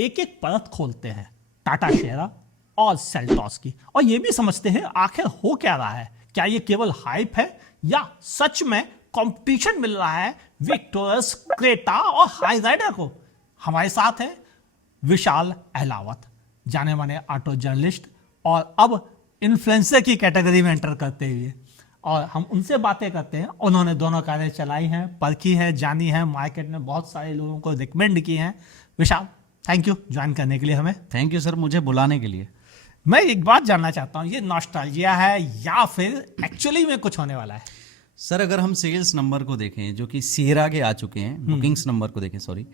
एक एक परत खोलते हैं टाटा शेयरा और सेल्टॉस की, और ये भी समझते हैं आखिर हो क्या रहा है, क्या ये केवल हाइप है या सच में कंपटीशन मिल रहा है विक्टोरस, क्रेटा और हाईराइडर को। हमारे साथ है विशाल अहलावत, जाने माने ऑटो जर्नलिस्ट और अब इन्फ्लुएंसर की कैटेगरी में एंटर करते हुए, और हम उनसे बातें करते हैं। उन्होंने दोनों कारें चलाई हैं, परखी है, जानी है, मार्केट में बहुत सारे लोगों को रिकमेंड की हैं। विशाल, थैंक यू ज्वाइन करने के लिए हमें। थैंक यू सर, मुझे बुलाने के लिए। मैं एक बात जानना चाहता हूँ, ये नॉस्टैल्जिया है या फिर एक्चुअली में कुछ होने वाला है? सर अगर हम सेल्स नंबर को देखें जो कि सियरा के आ चुके हैं, बुकिंग्स नंबर को देखें, सॉरी,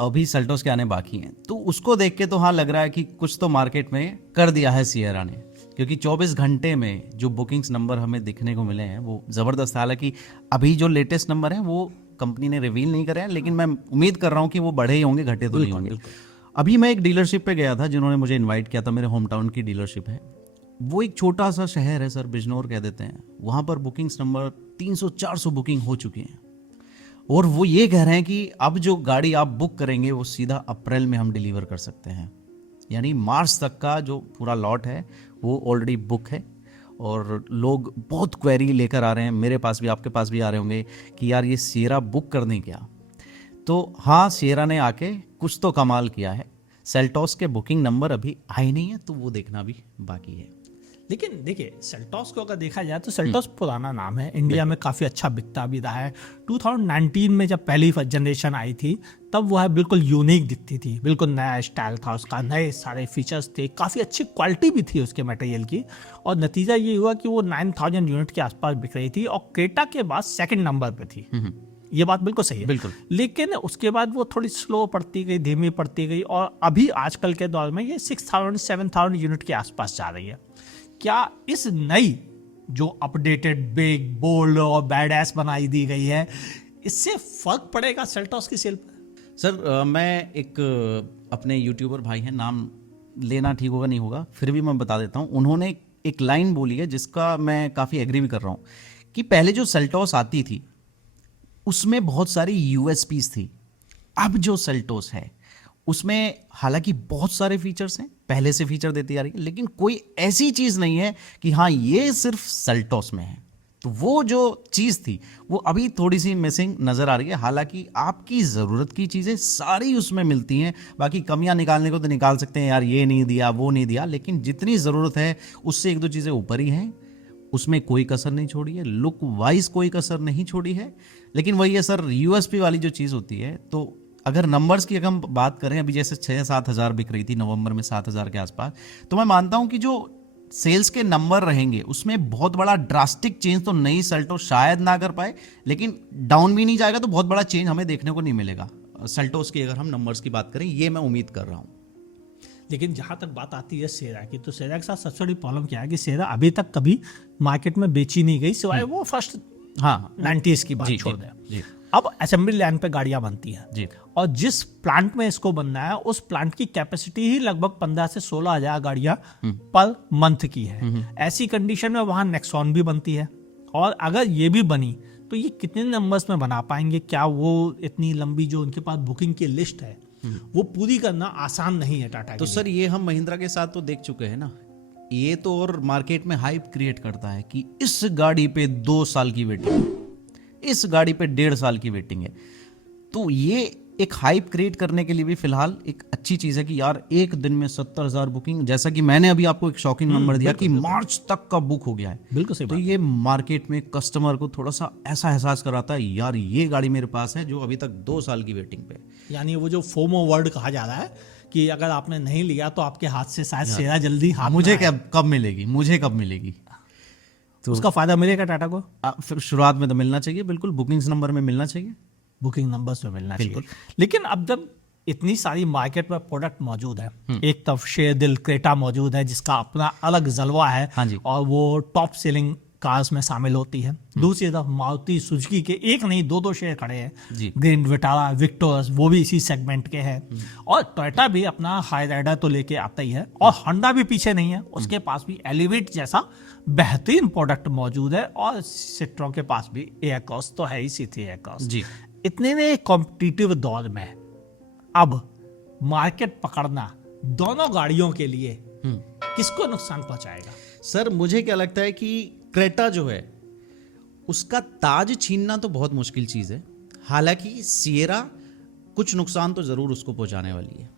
अभी सेल्टोस के आने बाकी हैं, तो उसको देख के तो हाँ लग रहा है कि कुछ तो मार्केट में कर दिया है सियरा ने, क्योंकि 24 घंटे में जो बुकिंग्स नंबर हमें दिखने को मिले हैं वो ज़बरदस्त। हालांकि अभी जो लेटेस्ट नंबर हैं वो कंपनी ने रिवील नहीं करे हैं, लेकिन मैं उम्मीद कर रहा हूँ कि वो बढ़े ही होंगे, घटे तो नहीं होंगे। अभी मैं एक डीलरशिप पे गया था जिन्होंने मुझे इन्वाइट किया था, मेरे होम टाउन की डीलरशिप है। वो एक छोटा सा शहर है सर, बिजनौर कह देते हैं, वहाँ पर बुकिंग्स नंबर 300-400 बुकिंग हो चुकी हैं, और वो ये कह रहे हैं कि अब जो गाड़ी आप बुक करेंगे वो सीधा अप्रैल में हम डिलीवर कर सकते हैं। यानी मार्च तक का जो पूरा लॉट है वो ऑलरेडी बुक है, और लोग बहुत क्वेरी लेकर आ रहे हैं, मेरे पास भी, आपके पास भी आ रहे होंगे कि यार ये सियरा बुक कर दें क्या। तो हाँ, सियरा ने आके कुछ तो कमाल किया है। सेल्टॉस के बुकिंग नंबर अभी आए नहीं है, तो वो देखना भी बाकी है। लेकिन देखिए, सेल्टॉस को अगर देखा जाए तो सेल्टॉस पुराना नाम है, इंडिया में काफ़ी अच्छा बिकता भी रहा है। 2019 में जब पहली जनरेशन आई थी तब वह बिल्कुल यूनिक दिखती थी, बिल्कुल नया स्टाइल था उसका, नए सारे फीचर्स थे, काफ़ी अच्छी क्वालिटी भी थी उसके मटेरियल की, और नतीजा ये हुआ कि वो 9000 यूनिट के आसपास बिक रही थी और क्रेटा के बाद सेकंड नंबर पे थी। ये बात बिल्कुल सही है, बिल्कुल। लेकिन उसके बाद वो थोड़ी स्लो पड़ती गई, धीमी पड़ती गई, और अभी आजकल के दौर में ये 6000-7000 यूनिट के आसपास जा रही है। क्या इस नई जो अपडेटेड, बिग, बोल्ड और बैड एस बनाई दी गई है, इससे फर्क पड़ेगा सेल्टॉस की सेल पर? सर मैं एक अपने यूट्यूबर भाई हैं, नाम लेना ठीक होगा नहीं होगा, फिर भी मैं बता देता हूँ। उन्होंने एक लाइन बोली है जिसका मैं काफ़ी एग्री भी कर रहा हूँ, कि पहले जो सेल्टॉस आती थी उसमें बहुत सारी यूएसपीज थी। अब जो सेल्टॉस है उसमें हालांकि बहुत सारे फीचर्स हैं, पहले से फीचर देती आ रही है, लेकिन कोई ऐसी चीज़ नहीं है कि हाँ ये सिर्फ सेल्टॉस में है। तो वो जो चीज़ थी वो अभी थोड़ी सी मिसिंग नज़र आ रही है। हालांकि आपकी ज़रूरत की चीज़ें सारी उसमें मिलती हैं, बाकी कमियां निकालने को तो निकाल सकते हैं, यार ये नहीं दिया, वो नहीं दिया, लेकिन जितनी ज़रूरत है उससे एक दो चीज़ें ऊपर ही हैं, उसमें कोई कसर नहीं छोड़ी है, लुक वाइज कोई कसर नहीं छोड़ी है। लेकिन वही है सर, यूएसपी वाली जो चीज़ होती है, तो अगर नंबर्स की अगर हम बात करें, अभी जैसे 6-7 हज़ार बिक रही थी नवंबर में, 7,000 के आसपास, तो मैं मानता हूं कि जो सेल्स के नंबर रहेंगे उसमें बहुत बड़ा ड्रास्टिक चेंज तो नई सेल्टोस शायद ना कर पाए, लेकिन डाउन भी नहीं जाएगा, तो बहुत बड़ा चेंज हमें देखने को नहीं मिलेगा सेल्टोस की, अगर हम नंबर्स की बात करें, ये मैं उम्मीद कर रहा हूँ। लेकिन जहाँ तक बात आती है सेरा की, तो सेरा के साथ सबसे बड़ी प्रॉब्लम क्या है कि सेरा अभी तक कभी मार्केट में बेची नहीं गई, सिवाय वो फर्स्ट 90s की बात छोड़ दें। अब असेंबली लाइन पे गाड़ियां बनती हैं जी, और जिस प्लांट में इसको बनना है उस प्लांट की कैपेसिटी ही लगभग 15 से 16 हजार गाड़ियां पर मंथ की है। ऐसी कंडीशन में वहां नेक्सॉन भी बनती है, और अगर ये भी बनी तो ये कितने नंबर्स में बना पाएंगे? क्या वो इतनी लंबी जो उनके पास बुकिंग की लिस्ट है वो पूरी करना आसान नहीं है टाटा तो सर ये हम महिंद्रा के साथ तो देख चुके हैं ना, ये तो और मार्केट में हाइप क्रिएट करता है कि इस गाड़ी पे 2 साल की वेटिंग, इस गाड़ी पे 1.5 साल की वेटिंग है। तो ये एक हाइप क्रिएट करने के लिए भी फिलहाल एक अच्छी चीज है कि यार एक दिन में 70,000 बुकिंग, जैसा कि मैंने अभी आपको एक शॉकिंग नंबर दिया कि मार्च तक का बुक हो गया है। बिल्कुल सही तो ये मार्केट में कस्टमर को थोड़ा सा ऐसा एहसास कराता है, यार ये गाड़ी मेरे पास है जो अभी तक 2 साल की वेटिंग पे। यानी वो जो फोमो वर्ड कहा जा रहा है कि अगर आपने नहीं लिया तो आपके हाथ से शायद सेरा जल्दी हाथ मुझे कब मिलेगी, मुझे कब मिलेगी, तो उसका फायदा मिलेगा टाटा को। फिर शुरुआत में तो मिलना चाहिए, बिल्कुल बुकिंग्स नंबर में मिलना चाहिए, बुकिंग नंबर्स में मिलना चाहिए। लेकिन अब जब इतनी सारी मार्केट में प्रोडक्ट मौजूद है, एक तरफ शेर दिल क्रेटा मौजूद है जिसका अपना अलग जलवा है, हाँ जी, और वो टॉप सेलिंग कार्स में शामिल होती है। दूसरी तरफ मारुति सुजुकी के एक नहीं 2 शेयर खड़े हैं, ग्रैंड विटारा, विक्टोरस, वो भी इसी सेगमेंट के हैं, और टोयोटा भी अपना हाई राइडर तो लेके आता ही है, और होंडा भी पीछे नहीं है, उसके पास भी एलिवेट जैसा बेहतरीन प्रोडक्ट मौजूद है, और सिट्रोन के पास भी एयर क्रॉस तो है ही, C3 एयर क्रॉस। जी, इतने कॉम्पिटिटिव दौर में अब मार्केट पकड़ना दोनों गाड़ियों के लिए किसको नुकसान पहुंचाएगा? सर मुझे क्या लगता है कि क्रेटा जो है उसका ताज छीनना तो बहुत मुश्किल चीज़ है, हालांकि सिएरा कुछ नुकसान तो ज़रूर उसको पहुंचाने वाली है।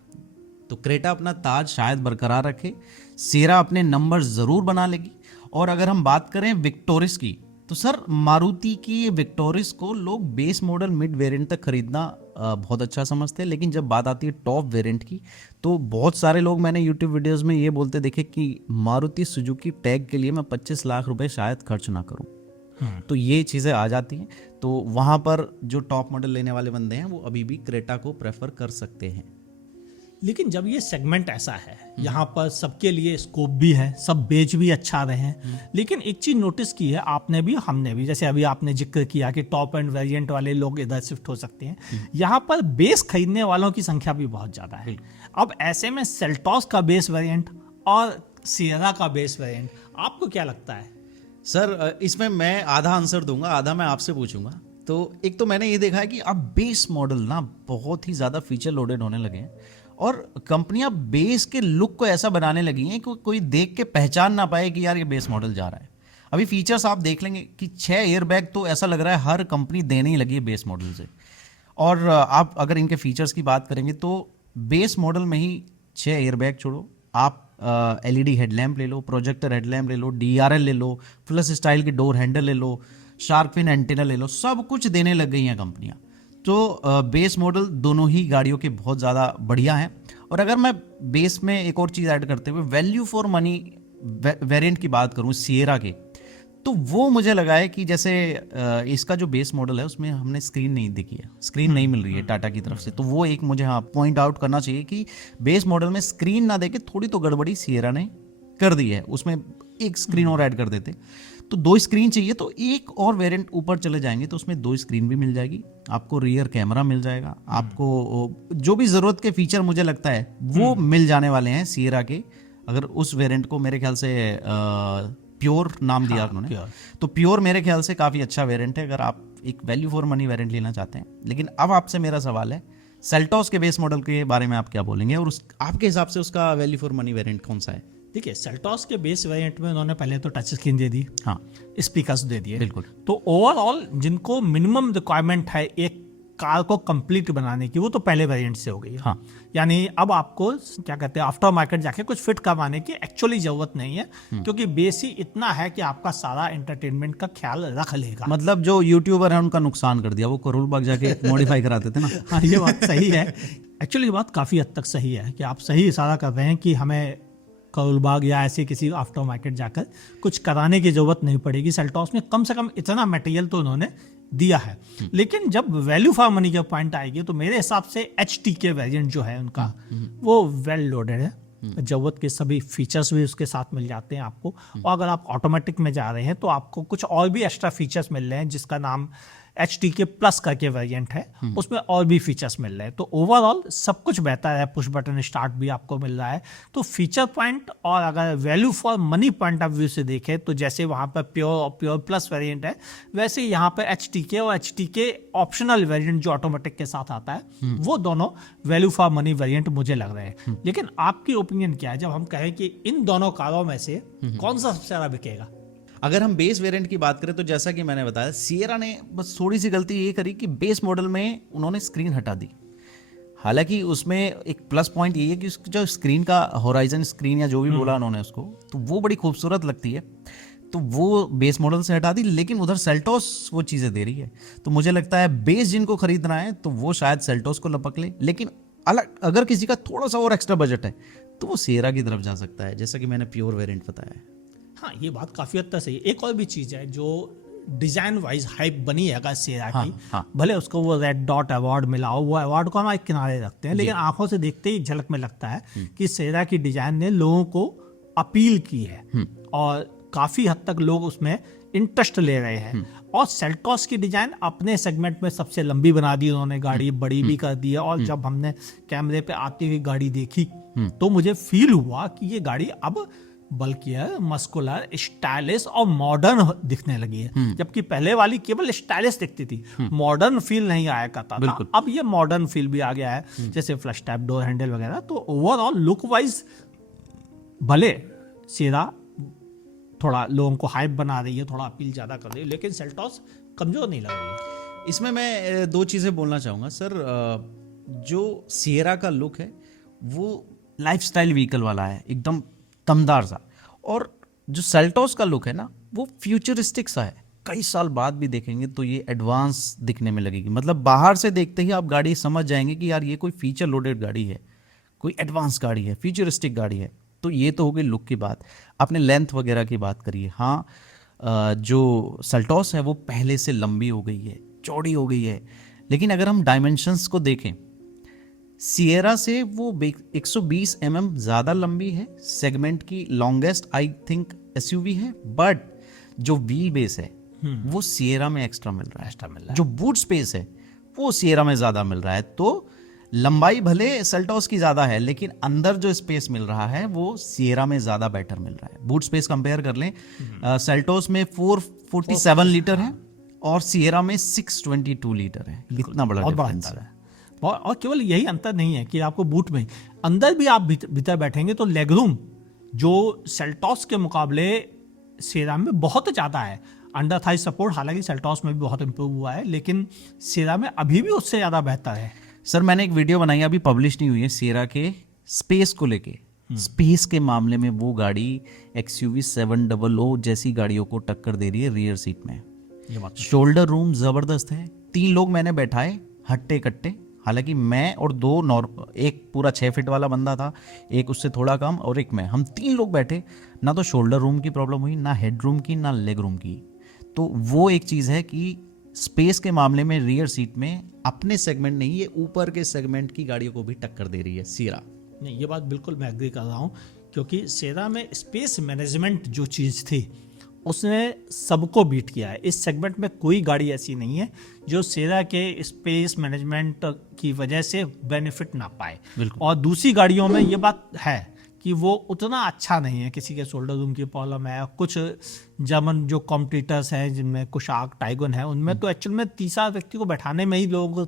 तो क्रेटा अपना ताज शायद बरकरार रखे, सिएरा अपने नंबर ज़रूर बना लेगी। और अगर हम बात करें विक्टोरिस की, तो सर मारुति की विक्टोरिस को लोग बेस मॉडल मिड वेरिएंट तक खरीदना बहुत अच्छा समझते हैं, लेकिन जब बात आती है टॉप वेरिएंट की तो बहुत सारे लोग मैंने यूट्यूब वीडियोस में ये बोलते देखे कि मारुति सुजुकी टैग के लिए मैं 25 लाख रुपए शायद खर्च ना करूं। तो ये चीज़ें आ जाती हैं, तो वहाँ पर जो टॉप मॉडल लेने वाले बंदे हैं वो अभी भी क्रेटा को प्रेफर कर सकते हैं। लेकिन जब ये सेगमेंट ऐसा है, यहाँ पर सबके लिए स्कोप भी है, सब बेच भी अच्छा रहे हैं, लेकिन एक चीज नोटिस की है आपने भी हमने भी, जैसे अभी आपने जिक्र किया कि टॉप एंड वेरिएंट वाले लोग इधर शिफ्ट हो सकते हैं, यहाँ पर बेस खरीदने वालों की संख्या भी बहुत ज्यादा है। अब ऐसे में सेल्टॉस का बेस वेरिएंट और सिएरा का बेस वेरिएंट, आपको क्या लगता है? सर इसमें मैं आधा आंसर दूंगा, आधा मैं आपसे पूछूंगा। तो एक तो मैंने ये देखा है कि अब बेस मॉडल ना बहुत ही ज़्यादा फीचर लोडेड होने लगे हैं और कंपनियां बेस के लुक को ऐसा बनाने लगी हैं कि कोई देख के पहचान ना पाए कि यार ये बेस मॉडल जा रहा है। अभी फीचर्स आप देख लेंगे कि 6 एयरबैग तो ऐसा लग रहा है हर कंपनी देने ही लगी है बेस मॉडल से। और आप अगर इनके फीचर्स की बात करेंगे तो बेस मॉडल में ही 6 एयरबैग छोड़ो, आप एलईडी हेडलैम्प ले लो, प्रोजेक्टर हेडलैम्प ले लो, डीआरएल ले लो, प्लस स्टाइल की डोर हैंडल ले लो, शार्क फिन एंटीना ले लो, सब कुछ देने लग गई हैं कंपनियां। तो बेस मॉडल दोनों ही गाड़ियों के बहुत ज़्यादा बढ़िया हैं। और अगर मैं बेस में एक और चीज़ ऐड करते हुए वैल्यू फॉर मनी वेरिएंट की बात करूं सिएरा के, तो वो मुझे लगा है कि जैसे इसका जो बेस मॉडल है उसमें हमने स्क्रीन नहीं देखी है, स्क्रीन नहीं मिल रही है टाटा की तरफ से, तो वो एक मुझे हाँ पॉइंट आउट करना चाहिए कि बेस मॉडल में स्क्रीन ना देके थोड़ी तो गड़बड़ी सिएरा ने कर दी है, उसमें एक स्क्रीन और ऐड कर देते। तो 2 स्क्रीन चाहिए तो एक और वेरिएंट ऊपर चले जाएंगे तो उसमें 2 स्क्रीन भी मिल जाएगी, आपको रियर कैमरा मिल जाएगा, आपको जो भी ज़रूरत के फीचर मुझे लगता है वो मिल जाने वाले हैं सिएरा के। अगर उस वेरिएंट को मेरे ख्याल से प्योर नाम दिया उन्होंने, तो प्योर मेरे ख्याल से काफ़ी अच्छा वेरिएंट है अगर आप एक वैल्यू फॉर मनी वेरिएंट लेना चाहते हैं। लेकिन अब आपसे मेरा सवाल है, सेल्टॉस के बेस मॉडल के बारे में आप क्या बोलेंगे और आपके हिसाब से उसका वैल्यू फॉर मनी वेरिएंट कौन सा है? देखिए, सेल्टॉस के बेस वेरिएंट में उन्होंने पहले तो टच स्क्रीन दे दी, हाँ, स्पीकर्स दे दिए, बिल्कुल। तो ओवरऑल जिनको मिनिमम रिक्वायरमेंट है एक कार को कंप्लीट बनाने की, वो तो पहले वेरिएंट से हो गई है। हाँ, यानी अब आपको क्या कहते हैं आफ्टर मार्केट जाके कुछ फिट करवाने की एक्चुअली जरूरत नहीं है, क्योंकि बेस ही इतना है कि आपका सारा एंटरटेनमेंट का ख्याल रख लेगा। मतलब जो यूट्यूबर है उनका नुकसान कर दिया, वो करोल बाग जाके मॉडिफाई कराते थे ना। हाँ, ये बात सही है, एक्चुअली ये बात काफी हद तक सही है कि आप सही इशारा कर रहे हैं कि हमें करोलबाग या ऐसे किसी आफ्टर मार्केट जाकर कुछ कराने की जरूरत नहीं पड़ेगी। सेल्टॉस में कम से कम इतना मटेरियल तो उन्होंने दिया है। लेकिन जब वैल्यू फॉर मनी का पॉइंट आएगी तो मेरे हिसाब से HT के वेरिएंट जो है उनका वो वेल लोडेड है, जरूरत के सभी फीचर्स भी उसके साथ मिल जाते हैं आपको। और अगर आप ऑटोमेटिक में जा रहे हैं तो आपको कुछ और भी एक्स्ट्रा फीचर्स मिल रहे हैं जिसका नाम HT के प्लस करके वेरिएंट है, उसमें और भी फीचर्स मिल रहे हैं। तो ओवरऑल सब कुछ बेहतर है, पुश बटन स्टार्ट भी आपको मिल रहा है। तो फीचर पॉइंट और अगर value for money point of view से देखें तो जैसे वहाँ पर प्योर प्लस वेरिएंट है, वैसे यहाँ पर HT के और HT के ऑप्शनल वेरिएंट जो ऑटोमेटिक के साथ आता है वो दोनों वैल्यू फॉर मनी वेरिएंट मुझे लग रहे हैं। लेकिन आपकी ओपिनियन क्या है जब हम कहें कि इन दोनों कारों में से कौन सा सबसे ज़्यादा बिकेगा? अगर हम बेस वेरिएंट की बात करें तो जैसा कि मैंने बताया, सिएरा ने बस थोड़ी सी गलती ये करी कि बेस मॉडल में उन्होंने स्क्रीन हटा दी। हालांकि उसमें एक प्लस पॉइंट ये है कि उसकी जो स्क्रीन का होराइजन स्क्रीन या जो भी बोला उन्होंने उसको, तो वो बड़ी खूबसूरत लगती है, तो वो बेस मॉडल से हटा दी। लेकिन उधर सेल्टॉस वो चीज़ें दे रही है, तो मुझे लगता है बेस जिनको खरीदना है तो वो शायद सेल्टॉस को लपक ले। लेकिन अलग अगर किसी का थोड़ा सा और एक्स्ट्रा बजट है तो वो सिएरा की तरफ जा सकता है, जैसा कि मैंने प्योर वेरिएंट बताया है। हाँ, ये बात काफी हद तक सही है। एक और भी चीज है जो डिजाइन वाइज हाइप बनी है अगर सिएरा की, हाँ। भले उसको वो रेड डॉट अवार्ड मिला हो, वो अवार्ड को हम एक किनारे रखते हैं, लेकिन आंखों से देखते ही झलक में लगता है कि सिएरा की डिजाइन ने लोगों को अपील की है और काफी हद तक लोग उसमें इंटरेस्ट ले रहे हैं। और सेल्टॉस की डिजाइन अपने सेगमेंट में सबसे लंबी बना दी उन्होंने, गाड़ी बड़ी भी कर दी है। और जब हमने कैमरे पे आती हुई गाड़ी देखी तो मुझे फील हुआ कि ये गाड़ी अब बल्कियर, मस्कुलर, स्टाइलिश और मॉडर्न दिखने लगी है। जबकि पहले वाली केवल स्टाइलिश दिखती थी, मॉडर्न फील नहीं आया करता था। अब ये मॉडर्न फील भी आ गया है, जैसे फ्लश टैप डोर हैंडल वगैरह। तो ओवरऑल लुक वाइज भले सीधा थोड़ा लोगों को हाइप बना रही है, थोड़ा अपील ज्यादा कर रही है, लेकिन सेल्टॉस कमजोर नहीं लग रही है। इसमें मैं दो चीज़ें बोलना चाहूँगा सर। जो सिएरा का लुक है वो लाइफस्टाइल व्हीकल वाला है, एकदम दमदार सा। और जो सेल्टॉस का लुक है ना, वो फ्यूचरिस्टिक सा है। कई साल बाद भी देखेंगे तो ये एडवांस दिखने में लगेगी। मतलब बाहर से देखते ही आप गाड़ी समझ जाएंगे कि यार ये कोई फीचर लोडेड गाड़ी है, कोई एडवांस गाड़ी है, फ्यूचरिस्टिक गाड़ी है। तो ये तो हो गई लुक की बात। आपने लेंथ वगैरह की बात करी है। हाँ, जो सेल्टॉस है वो पहले से लंबी हो गई है, चौड़ी हो गई है। लेकिन अगर हम डायमेंशंस को देखें, सिएरा से वो 120 ज़्यादा लंबी है, सेगमेंट की लॉन्गेस्ट आई थिंक एसयूवी है। बट जो व्हील बेस है वो सिएरा में एक्स्ट्रा मिल रहा है, जो बूट स्पेस है वो सिएरा में ज़्यादा मिल रहा है। तो लंबाई भले सेल्टॉस की ज़्यादा है, लेकिन अंदर जो स्पेस मिल रहा है वो सिएरा में ज़्यादा बेटर मिल रहा है। बूट स्पेस कंपेयर कर लें, सेल्टॉस में 447 लीटर है और सिएरा में 622 लीटर है। इतना बड़ा डिफरेंस है। और केवल यही अंतर नहीं है कि आपको बूट में, अंदर भी आप भीतर बैठेंगे तो लेगरूम जो सेल्टॉस के मुकाबले सिएरा में बहुत ज़्यादा है। अंडर थाई सपोर्ट हालांकि सेल्टॉस में भी बहुत इंप्रूव हुआ है, लेकिन सिएरा में अभी भी उससे ज़्यादा बेहतर है। सर मैंने एक वीडियो बनाई, अभी पब्लिश नहीं हुई है, सिएरा के स्पेस को लेके। स्पेस के मामले में वो गाड़ी XUV 700 जैसी गाड़ियों को टक्कर दे रही है रियर सीट में। शोल्डर रूम जबरदस्त है। 3 लोग मैंने बैठाए हट्टे कट्टे। हालांकि मैं और एक पूरा 6 फीट वाला बंदा था, एक उससे थोड़ा कम और एक मैं, हम 3 लोग बैठे। ना तो शोल्डर रूम की प्रॉब्लम हुई, ना हेड रूम की, ना लेग रूम की। तो वो एक चीज़ है कि स्पेस के मामले में रियर सीट में अपने सेगमेंट नहीं, ये ऊपर के सेगमेंट की गाड़ियों को भी टक्कर दे रही है सिएरा। नहीं, ये बात बिल्कुल मैं एग्री कर रहा हूँ, क्योंकि सिएरा में स्पेस मैनेजमेंट जो चीज़ थी उसने सबको बीट किया है। इस सेगमेंट में कोई गाड़ी ऐसी नहीं है जो सिएरा के स्पेस मैनेजमेंट की वजह से बेनिफिट ना पाए। और दूसरी गाड़ियों में ये बात है कि वो उतना अच्छा नहीं है, किसी के शोल्डर रूम की प्रॉब्लम है। कुछ जर्मन जो कॉम्पिटिटर्स हैं जिनमें कुशाक, टाइगन है, उनमें तो एक्चुअल में तीसरा व्यक्ति को बैठाने में ही लोग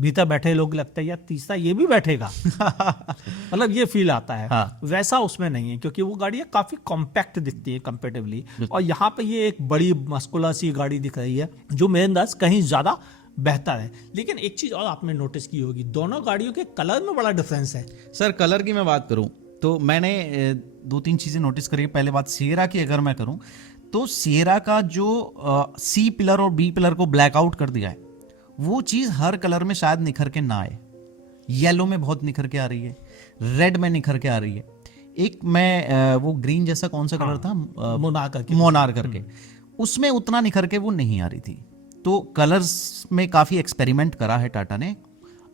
भीतर बैठे लोग लगता है यार तीसरा ये भी बैठेगा मतलब ये फील आता है। हाँ। वैसा उसमें नहीं है, क्योंकि वो गाड़ियाँ काफ़ी कॉम्पैक्ट दिखती है कंपेरेटिवली। और यहाँ पे ये एक बड़ी मस्कुलर सी गाड़ी दिख रही है जो मेरे अंदाज कहीं ज़्यादा बेहतर है। लेकिन एक चीज और आपने नोटिस की होगी, दोनों गाड़ियों के कलर में बड़ा डिफरेंस है। सर कलर की मैं बात करूं तो मैंने 2-3 चीजें नोटिस करी। पहले बात सिएरा की अगर मैं करूं तो सिएरा का जो सी पिलर और बी पिलर को ब्लैकआउट कर दिया है, वो चीज हर कलर में शायद निखर के ना आए। येलो में बहुत निखर के आ रही है, रेड में निखर के आ रही है। एक मैं वो ग्रीन जैसा कौन सा कलर था, मोनार करके, उसमें उतना निखर के वो नहीं आ रही थी। तो कलर्स में काफ़ी एक्सपेरिमेंट करा है टाटा ने।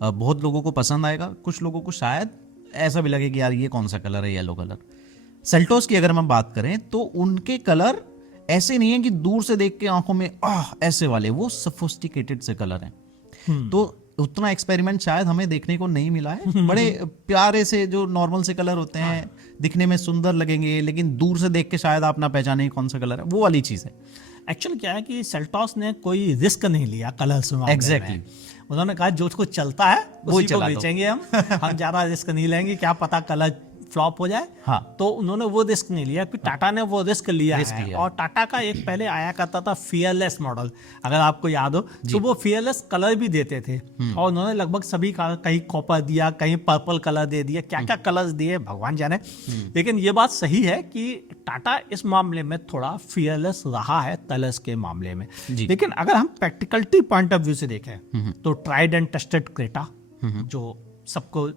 बहुत लोगों को पसंद आएगा, कुछ लोगों को शायद ऐसा भी लगे कि यार ये कौन सा कलर है, येलो कलर। सेल्टॉस की अगर हम बात करें तो उनके कलर ऐसे नहीं है कि दूर से देख के आंखों में ऐसे वाले, वो सोफिस्टिकेटेड से कलर हैं। तो उतना एक्सपेरिमेंट शायद हमें देखने को नहीं मिला है। बड़े प्यारे से जो नॉर्मल से कलर होते हैं, दिखने में सुंदर लगेंगे, लेकिन दूर से देख के शायद आप ना पहचाने कौन सा कलर है, वो वाली चीज़ है। एक्चुअल क्या है कि सेल्टॉस ने कोई रिस्क नहीं लिया कलर्स में। एग्जैक्टली उन्होंने कहा जो उसको चलता है उसी को बेचेंगे हम ज़्यादा रिस्क नहीं लेंगे, क्या पता कलर फ्लॉप हो जाए। हाँ। तो उन्होंने वो रिस्क नहीं लिया, फिर टाटा ने वो रिस्क लिया है। और टाटा का एक पहले आया करता था फियरलेस मॉडल, अगर आपको याद हो, तो वो फियरलेस कलर भी देते थे। और उन्होंने लगभग सभी का कहीं कॉपर दिया, कहीं पर्पल कलर दे दिया, क्या क्या कलर्स दिए भगवान जाने। लेकिन ये बात सही है कि टाटा इस मामले में थोड़ा फियरलेस रहा है कलर्स के मामले में। लेकिन अगर हम प्रैक्टिकलिटी पॉइंट ऑफ व्यू से देखें तो ट्राइड एंड टेस्टेड क्रेटा, जो सबको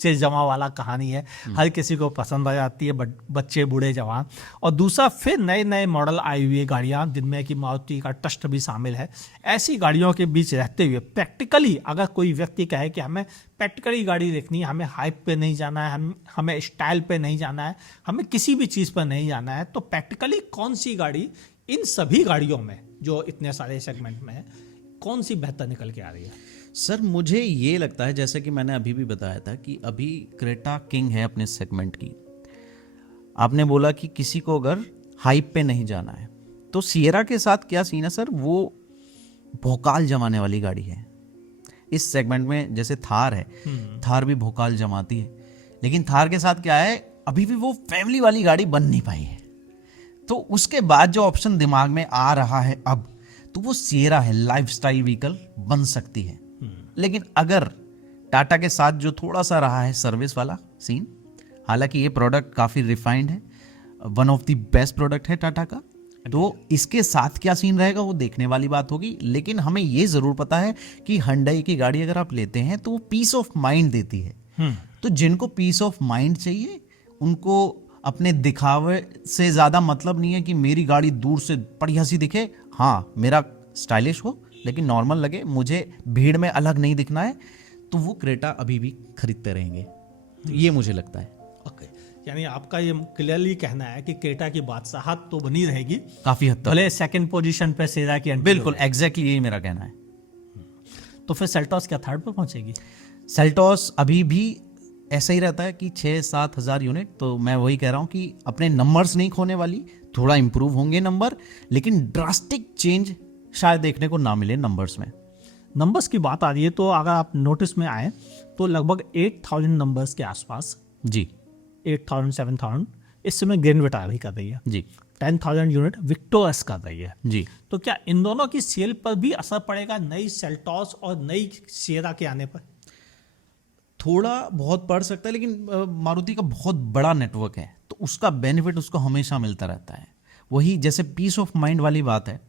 से जमा वाला कहानी है, हर किसी को पसंद आ जाती है, बच्चे बूढ़े जवान। और दूसरा फिर नए नए मॉडल आई हुई है गाड़ियाँ, जिनमें कि मारुति का टस्ट भी शामिल है। ऐसी गाड़ियों के बीच रहते हुए प्रैक्टिकली अगर कोई व्यक्ति कहे कि हमें प्रैक्टिकली गाड़ी देखनी है, हमें हाइप पे नहीं जाना है, हमें स्टाइल पे नहीं जाना है, हमें किसी भी चीज़ पर नहीं जाना है, तो प्रैक्टिकली कौन सी गाड़ी इन सभी गाड़ियों में जो इतने सारे सेगमेंट में है, कौन सी बेहतर निकल के आ रही है? सर मुझे ये लगता है, जैसे कि मैंने अभी भी बताया था कि अभी क्रेटा किंग है अपने सेगमेंट की। आपने बोला कि किसी को अगर हाइप पे नहीं जाना है, तो सिएरा के साथ क्या सीन है सर, वो भौकाल जमाने वाली गाड़ी है इस सेगमेंट में। जैसे थार है, थार भी भौकाल जमाती है, लेकिन थार के साथ क्या है, अभी भी वो फैमिली वाली गाड़ी बन नहीं पाई है। तो उसके बाद जो ऑप्शन दिमाग में आ रहा है अब, तो वो सिएरा है, लाइफस्टाइल व्हीकल बन सकती है। लेकिन अगर टाटा के साथ जो थोड़ा सा रहा है सर्विस वाला सीन, हालांकि ये प्रोडक्ट काफ़ी रिफाइंड है, one of the best product है टाटा का, तो इसके साथ क्या सीन रहेगा वो देखने वाली बात होगी। लेकिन हमें ये ज़रूर पता है कि Hyundai की गाड़ी अगर आप लेते हैं तो वो पीस ऑफ माइंड देती है। तो जिनको पीस ऑफ माइंड चाहिए, उनको अपने दिखावे से ज़्यादा मतलब नहीं है कि मेरी गाड़ी दूर से बढ़िया सी दिखे, हाँ मेरा स्टाइलिश हो लेकिन नॉर्मल लगे, मुझे भीड़ में अलग नहीं दिखना है, तो वो क्रेटा अभी भी खरीदते रहेंगे। तो ये मुझे लगता है। ओके, यानी आपका ये क्लियरली कहना है कि क्रेटा की बादशाहत तो बनी रहेगी काफ़ी हद तक, भले सेकंड पोजीशन पे सिएरा की एंट्री बिल्कुल एग्जैक्टली यही मेरा कहना है। तो फिर सेल्टॉस क्या थर्ड पे पहुंचेगी? सेल्टॉस अभी भी ऐसा ही रहता है कि 6-7 हज़ार यूनिट। तो मैं वही कह रहा हूँ कि अपने नंबर्स नहीं खोने वाली, थोड़ा इंप्रूव होंगे नंबर, लेकिन ड्रास्टिक चेंज शायद देखने को ना मिले नंबर्स में। नंबर्स की बात आ रही है तो अगर आप नोटिस में आए तो लगभग 8000 नंबर्स के आसपास, जी 8000 7000 इस समय ग्रैंड विटारा भी कर रही है, जी 10,000 यूनिट विक्टोरस कर रही है। जी। तो क्या इन दोनों की सेल पर भी असर पड़ेगा नई सेल्टॉस और नई सिएरा के आने पर? थोड़ा बहुत पड़ सकता है, लेकिन मारुति का बहुत बड़ा नेटवर्क है, तो उसका बेनिफिट उसको हमेशा मिलता रहता है। वही जैसे पीस ऑफ माइंड वाली बात है,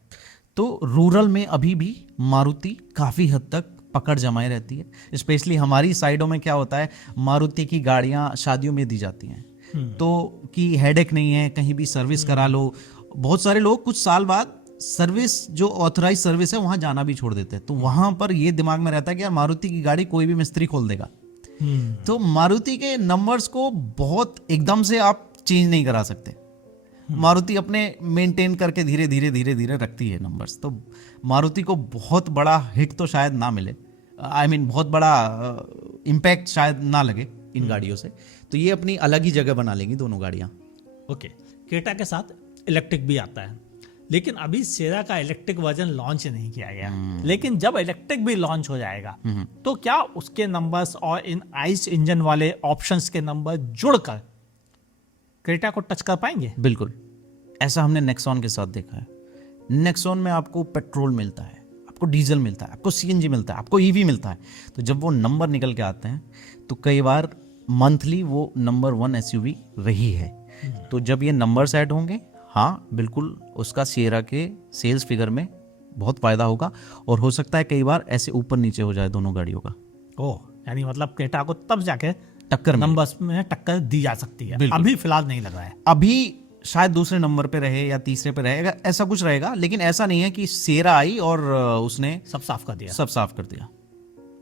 तो रूरल में अभी भी मारुति काफ़ी हद तक पकड़ जमाए रहती है। स्पेशली हमारी साइडों में क्या होता है, मारुति की गाड़ियाँ शादियों में दी जाती हैं, तो कि हेडेक नहीं है, कहीं भी सर्विस करा लो। बहुत सारे लोग कुछ साल बाद सर्विस, जो ऑथराइज सर्विस है, वहाँ जाना भी छोड़ देते हैं। तो वहाँ पर ये दिमाग में रहता है कि यार मारुति की गाड़ी कोई भी मिस्त्री खोल देगा। तो मारुति के नंबर्स को बहुत एकदम से आप चेंज नहीं करा सकते। मारुति अपने मेंटेन करके धीरे धीरे धीरे धीरे रखती है नंबर्स। तो मारुति को बहुत बड़ा हिट तो शायद ना मिले, आई मीन बहुत बड़ा इम्पैक्ट शायद ना लगे इन गाड़ियों से। तो ये अपनी अलग ही जगह बना लेंगी दोनों गाड़ियाँ। ओके, क्रेटा के साथ इलेक्ट्रिक भी आता है, लेकिन अभी सिएरा का इलेक्ट्रिक वर्जन लॉन्च नहीं किया गया। लेकिन जब इलेक्ट्रिक भी लॉन्च हो जाएगा तो क्या उसके नंबर्स और इन आइस इंजन वाले ऑप्शंस के नंबर जुड़कर क्रेटा को टच कर पाएंगे? बिल्कुल, ऐसा हमने नेक्सॉन के साथ देखा है। नेक्सॉन में आपको पेट्रोल मिलता है, आपको डीजल मिलता है, आपको सीएनजी मिलता है, आपको ईवी मिलता है। तो जब वो नंबर निकल के आते हैं तो कई बार मंथली वो नंबर 1 एसयूवी रही है। तो जब ये नंबर्स ऐड होंगे, हाँ बिल्कुल उसका सिएरा के सेल्स फिगर में बहुत फायदा होगा, और हो सकता है कई बार ऐसे ऊपर नीचे हो जाए दोनों गाड़ियों का। ओह, यानी मतलब क्रेटा को तब जाके टक्कर नंबर्स में टक्कर दी जा सकती है। अभी फिलहाल नहीं लग रहा है। अभी शायद दूसरे नंबर पे रहे या तीसरे पे रहेगा, ऐसा कुछ रहेगा। लेकिन ऐसा नहीं है कि सिएरा आई और उसने सब साफ कर दिया, सब साफ कर दिया,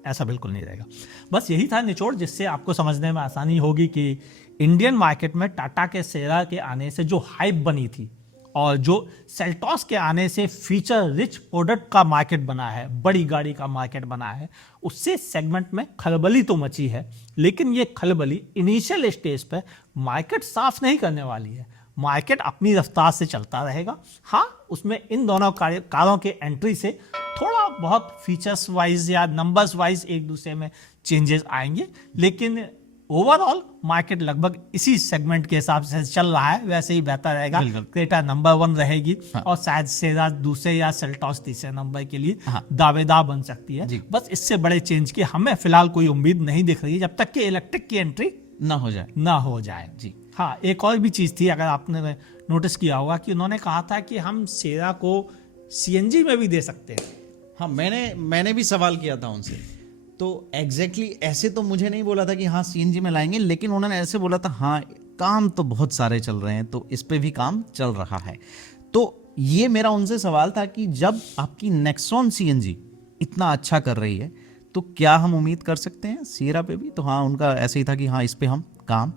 ऐसा बिल्कुल नहीं रहेगा। बस यही था निचोड़, जिससे आपको समझने में आसानी होगी कि इंडियन मार्केट में टाटा के सिएरा के आने से जो हाइप बनी थी और जो सेल्टॉस के आने से फीचर रिच प्रोडक्ट का मार्केट बना है, बड़ी गाड़ी का मार्केट बना है, उससे सेगमेंट में खलबली तो मची है। लेकिन ये खलबली इनिशियल स्टेज पे मार्केट साफ नहीं करने वाली है। मार्केट अपनी रफ्तार से चलता रहेगा। हाँ, उसमें इन दोनों कारों के एंट्री से थोड़ा बहुत फीचर्स वाइज या नंबर्स वाइज एक दूसरे में चेंजेस आएंगे, लेकिन ओवरऑल मार्केट लगभग इसी सेगमेंट के हिसाब से चल रहा है, वैसे ही बेहतर रहेगा। क्रेटा नंबर 1 रहेगी, हाँ। और शायद सिएरा दूसरे या सेल्टॉस तीसरे नंबर के लिए हाँ। दावेदार बन सकती है। बस इससे बड़े चेंज की हमें फिलहाल कोई उम्मीद नहीं दिख रही है, जब तक कि इलेक्ट्रिक की एंट्री ना हो जाए जी। हाँ, एक और भी चीज थी, अगर आपने नोटिस किया होगा कि उन्होंने कहा था कि हम सिएरा को सीएनजी में भी दे सकते हैं। हाँ, मैंने भी सवाल किया था उनसे, तो एग्जैक्टली ऐसे तो मुझे नहीं बोला था कि हाँ सीएनजी में लाएंगे, लेकिन उन्होंने ऐसे बोला था हाँ काम तो बहुत सारे चल रहे हैं, तो इस पे भी काम चल रहा है। तो ये मेरा उनसे सवाल था कि जब आपकी नेक्सॉन सीएनजी इतना अच्छा कर रही है, तो क्या हम उम्मीद कर सकते हैं सिएरा पे भी? तो हाँ, उनका ऐसे ही था कि हाँ इस पे हम काम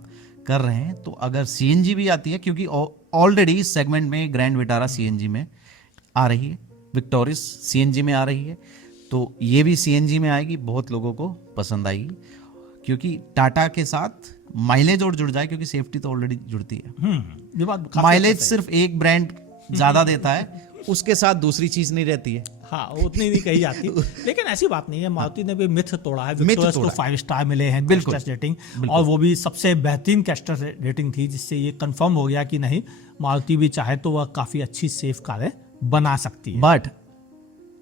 कर रहे हैं। तो अगर सीएनजी भी आती है, क्योंकि ऑलरेडी इस सेगमेंट में ग्रैंड विटारा सीएनजी में आ रही है, विक्टोरिस सीएनजी में आ रही है, तो ये भी सीएनजी में आएगी, बहुत लोगों को पसंद आएगी। क्योंकि टाटा के साथ माइलेज और जुड़ जाए, क्योंकि सेफ्टी तो ऑलरेडी जुड़ती है। ये बात काफी माइलेज सिर्फ एक ब्रांड ज्यादा देता है, उसके साथ दूसरी चीज नहीं रहती है। हाँ, वो उतनी नहीं कही जाती। लेकिन ऐसी बात नहीं है, मारुति ने भी मिथ तोड़ा है। मिथ विक्टोरियस को तोड़ा 5 स्टार मिले हैं बिल्कुल, टेस्ट रेटिंग, और वो भी सबसे बेहतरीन कैस्टर रेटिंग थी, जिससे ये कंफर्म हो गया कि नहीं, मारुति भी चाहे तो वह काफी अच्छी सेफ कारें बना सकती है। बट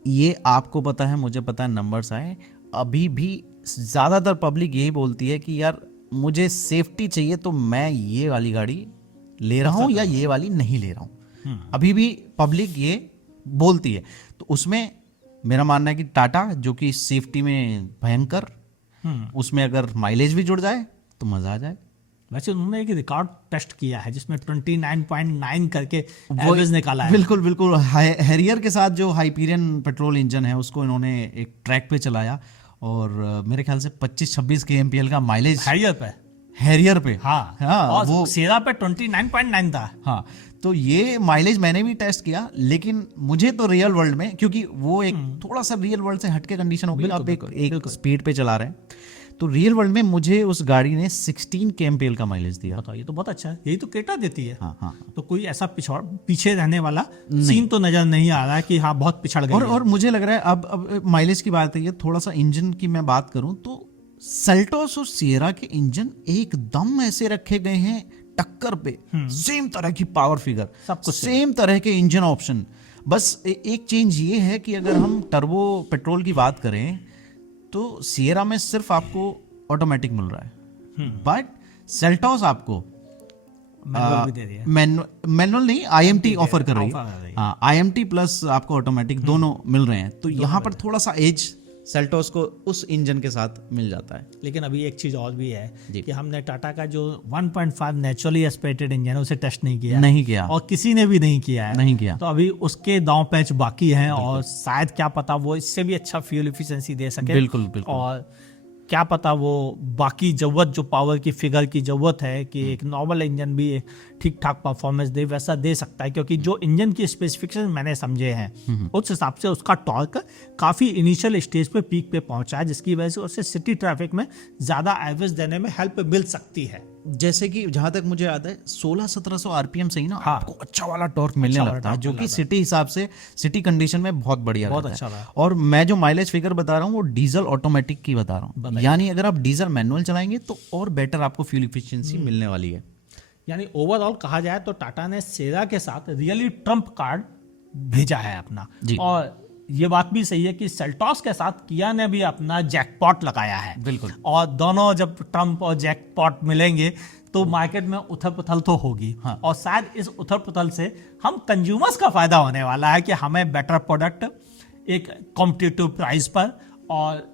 ये आपको पता है, मुझे पता है, नंबर्स आए, अभी भी ज्यादातर पब्लिक यही बोलती है कि यार मुझे सेफ्टी चाहिए तो मैं ये वाली गाड़ी ले रहा हूं या ये वाली नहीं ले रहा हूं। अभी भी पब्लिक ये बोलती है। तो उसमें मेरा मानना है कि टाटा, जो कि सेफ्टी में भयंकर, उसमें अगर माइलेज भी जुड़ जाए तो मजा आ जाए। वैसे उन्होंने एक रिकॉर्ड टेस्ट किया है जिसमें 29.9 करके एवरेज निकाला है। बिल्कुल बिल्कुल। हैरियर के साथ जो हाइपीरियन पेट्रोल इंजन है उसको इन्होंने एक ट्रैक पे चलाया, और मेरे ख्याल से 25-26 kmpl का माइलेज हैरियर पे। हाँ, और वो सेरा पे 29.9 था। हाँ, तो ये माइलेज मैंने भी टेस्ट किया, लेकिन मुझे तो रियल वर्ल्ड में, क्योंकि वो एक थोड़ा सा रियल वर्ल्ड से हटके कंडीशन हो गई, आप एक स्पीड पे चला रहे हैं, तो रियल वर्ल्ड में मुझे उस गाड़ी ने 16 kmpl का माइलेज दिया। बताओ, ये तो बहुत अच्छा है। यही तो क्रेटा देती है। हाँ हाँ। तो कोई ऐसा पीछे रहने वाला सीन तो नजर नहीं आ रहा है कि हाँ बहुत पिछड़ गई। और मुझे लग रहा है अब माइलेज की बात है, थोड़ा सा इंजन की मैं बात करूं तो सेल्टोस और सिएरा के इंजन एकदम ऐसे रखे गए हैं टक्कर पे, सेम तरह की पावर फिगर, सब कुछ सेम तरह के इंजन ऑप्शन। बस एक चेंज ये है कि अगर हम टर्बो पेट्रोल की बात करें तो सिएरा में सिर्फ आपको ऑटोमेटिक मिल रहा है, बट सेल्टोस आपको मैनुअल भी दे रही है। मैनुअल नहीं, IMT ऑफर कर रही है। हाँ, IMT प्लस आपको ऑटोमेटिक दोनों मिल रहे हैं, तो यहाँ पर थोड़ा सा एज सेल्टोस को उस इंजन के साथ मिल जाता है। लेकिन अभी एक चीज और भी है कि हमने टाटा का जो 1.5 नेचुरली एस्पिरेटेड इंजन है उसे टेस्ट नहीं किया और किसी ने भी नहीं किया। तो अभी उसके दांव पैच बाकी हैं, और शायद क्या पता वो इससे भी अच्छा फ्यूल एफिशिएंसी दे सके। बिल्कुल। और क्या पता वो बाकी जरूरत, जो पावर की फिगर की जरूरत है कि एक नॉर्मल इंजन भी ठीक ठाक परफॉर्मेंस दे, वैसा दे सकता है। क्योंकि जो इंजन की स्पेसिफिकेशन मैंने समझे हैं उस हिसाब से उसका टॉर्क काफी इनिशियल स्टेज पे पीक पे पहुंचा है, जिसकी वजह से उससे सिटी ट्रैफिक में ज्यादा एवरेज देने में हेल्प मिल सकती है। जैसे कि जहां तक मुझे याद है 1600-1700 RPM से ही ना आपको अच्छा वाला टॉर्क मिलने लगता है, जो कि सिटी हिसाब से, सिटी कंडीशन में बहुत बढ़िया, बहुत अच्छा है। और मैं जो माइलेज फिगर बता रहा हूँ वो डीजल ऑटोमेटिक की बता रहा हूँ, यानी अगर आप डीजल मैनुअल चलाएंगे तो और बेटर आपको फ्यूल एफिशिएंसी मिलने वाली है। यानी ओवरऑल कहा जाए तो टाटा ने सेरा के साथ रियली ट्रम्प कार्ड भेजा है अपना। और ये बात भी सही है कि सेल्टोस के साथ किया ने भी अपना जैकपॉट लगाया है। बिल्कुल। और दोनों जब ट्रम्प और जैकपॉट मिलेंगे तो मार्केट में उथल पुथल तो होगी। हाँ। और शायद इस उथल पुथल से हम कंज्यूमर्स का फायदा होने वाला है कि हमें बेटर प्रोडक्ट एक कॉम्पिटिटिव प्राइस पर और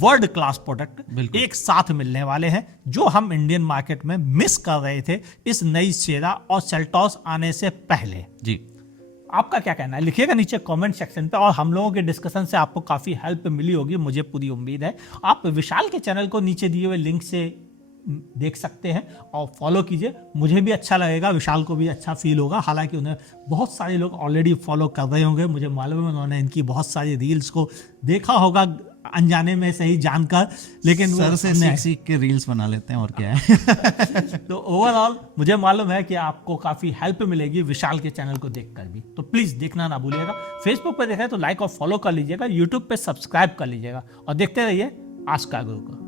वर्ल्ड क्लास प्रोडक्ट एक साथ मिलने वाले हैं, जो हम इंडियन मार्केट में मिस कर रहे थे इस नई सेरा और सेल्टोस आने से पहले। जी, आपका क्या कहना है लिखिएगा नीचे कमेंट सेक्शन पे, और हम लोगों के डिस्कशन से आपको काफी हेल्प मिली होगी, मुझे पूरी उम्मीद है। आप विशाल के चैनल को नीचे दिए हुए लिंक से देख सकते हैं और फॉलो कीजिए, मुझे भी अच्छा लगेगा, विशाल को भी अच्छा फील होगा। हालांकि उन्हें बहुत सारे लोग ऑलरेडी फॉलो कर रहे होंगे, मुझे मालूम है उन्होंने इनकी बहुत सारी रील्स को देखा होगा अनजाने में सही जानकर, लेकिन सर से सीख के रील्स बना लेते हैं और क्या है। तो ओवरऑल मुझे मालूम है कि आपको काफी हेल्प मिलेगी विशाल के चैनल को देखकर भी, तो प्लीज देखना ना भूलिएगा। फेसबुक पर देखा है तो लाइक और फॉलो कर लीजिएगा, यूट्यूब पे सब्सक्राइब कर लीजिएगा, और देखते रहिए आज का गुरु को।